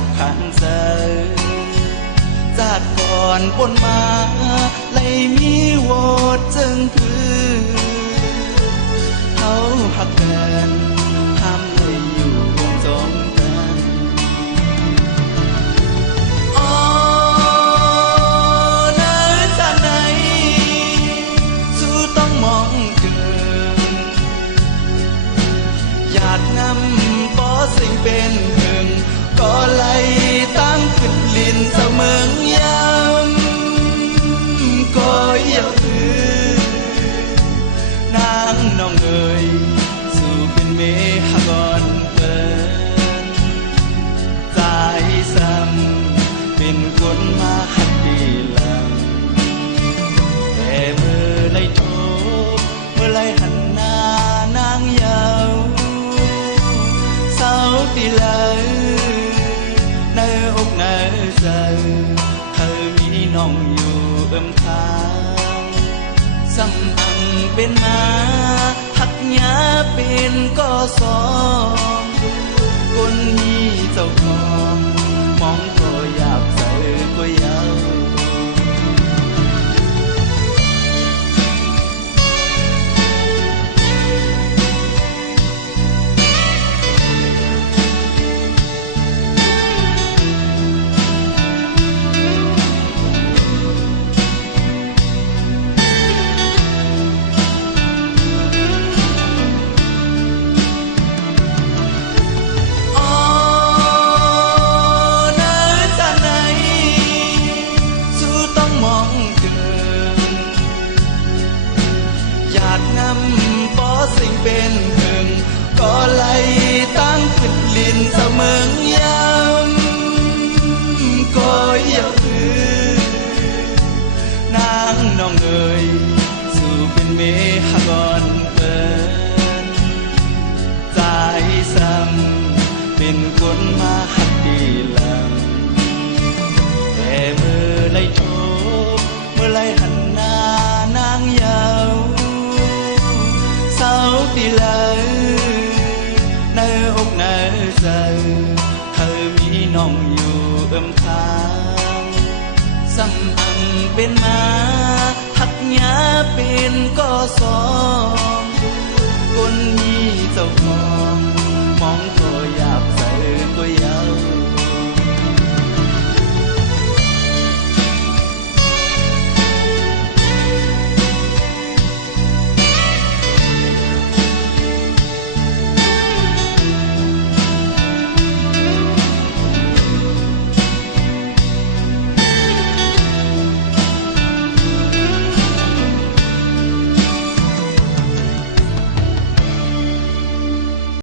บขันเสอจากก่อนปนมาเลยมีโหวตจึงคือเขาหักกันห้ามเลยอยู่วงจมกันอ๋อเนื้อชาติไหนสู้ต้องมองเกินอยากนำบ่สิ่งเป็นหนึ่งก็ไล่ตั้งขึ้นลินเสมอยำก็อยากคือนางน้องเอ๋ยสู่เป็นเมหกรเปินใจซ้ำเป็นคนมาหักดีหลังแต่เมื่อไรโทเมื่อไรหันหน้านางเยาเศร้าตีไหลในอกในใจเธอมีน้องอยู่เอิ่มข้างซ้ำอังเป็นมาหักหยาเป็นก็สองคนนี้เจ้าของมองก็อยากเจอก็ยาวสิ่งเป็นหนึ่งก็ไล่ตั้งขึ้นลินเสมอยำก็อยากคือนางน้องเอ๋ยสู่เป็นเมหกรเปินใจซ้ำเป็นคนมาหักดีหลังแต่เมื่อไรโทเมื่อไรหันหน้านางเยาเศร้าตีไหลในอกในใจเธอมีน้องอยู่เอิ่มข้างซ้ำอังเป็นมาหักหยาเป็นก็สองคนนี้เจ้าของมองก็อย